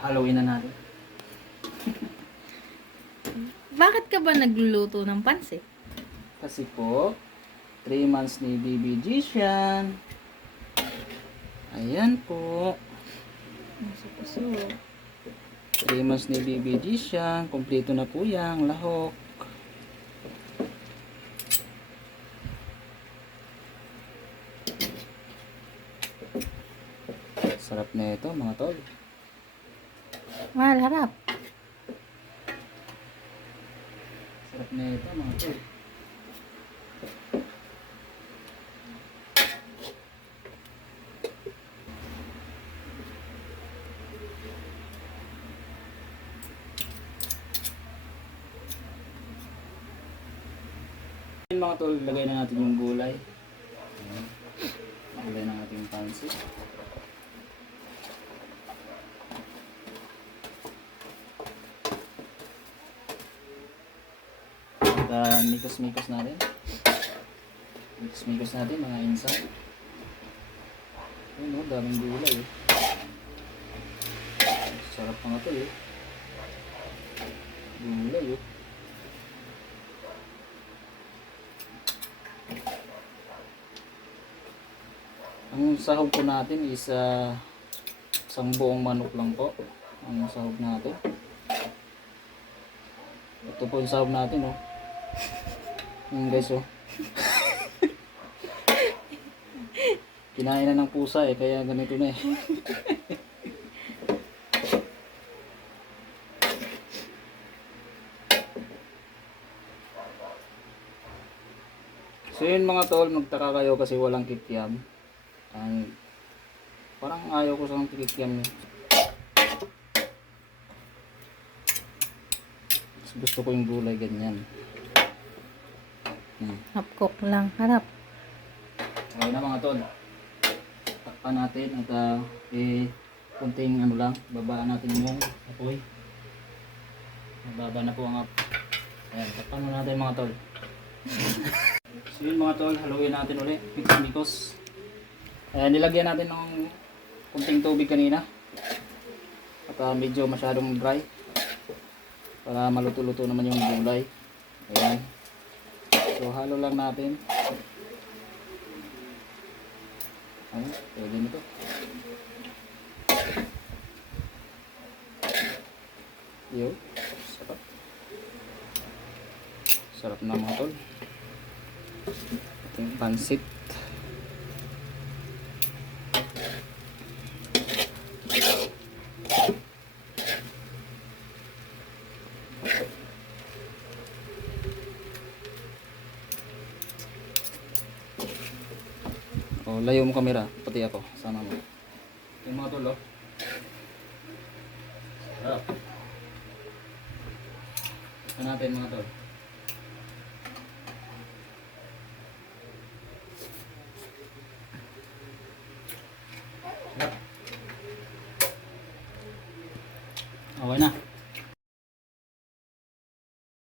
Halloween na natin. Bakit ka ba nagluluto ng pansit? Kasi po, 3 months ni BBG siya. Ayan po. Puso. 3 months ni BBG siya. Kompleto na po yan. Lahok. Sarap na ito mga tol. Mahal, harap. Sarap na ito mga tol. Mga tol, lagay na natin yung gulay. Ayan. Gulay ng ating pansit. Uh, mikos-mikos natin. Mikos-mikos natin mga insan. Ayun o, daming gulay eh. Sarap nga to eh. Gulay eh. Ang sahog po natin is ah, isang buong manok lang po. Ang sahog natin. Ito po yung sahog natin oh. Yung guys oh. Kinain na ng pusa eh, kaya ganito na eh. so yun mga tol, magtaka kayo kasi walang kikiam. Ang parang ayaw ko sa kikiam. Mas gusto ko yung gulay ganyan. Hmm. Half cook lang, harap. Okay na mga tol. Takpan natin at uh, eh, kunting ano lang, babaan natin yung apoy. Mababa na po ang ap. Ayan, takpan na natin mga tol. so yun mga tol, haluin natin ulit. Mikos-mikos. Ayan, nilagyan natin ng kunting tubig kanina. At uh, medyo masyadong dry. Para maluto-luto naman yung gulay. Ayan. So halo lang natin. Ano? Pwede na to. Yo. Sarap. Sarap na mga tol. Ito yung pansit. Oh, layo mo kamera, pati ako, sama mo. Yung mga tol, oh. Sarap. Ito natin mga tol. Sarap. Okay na.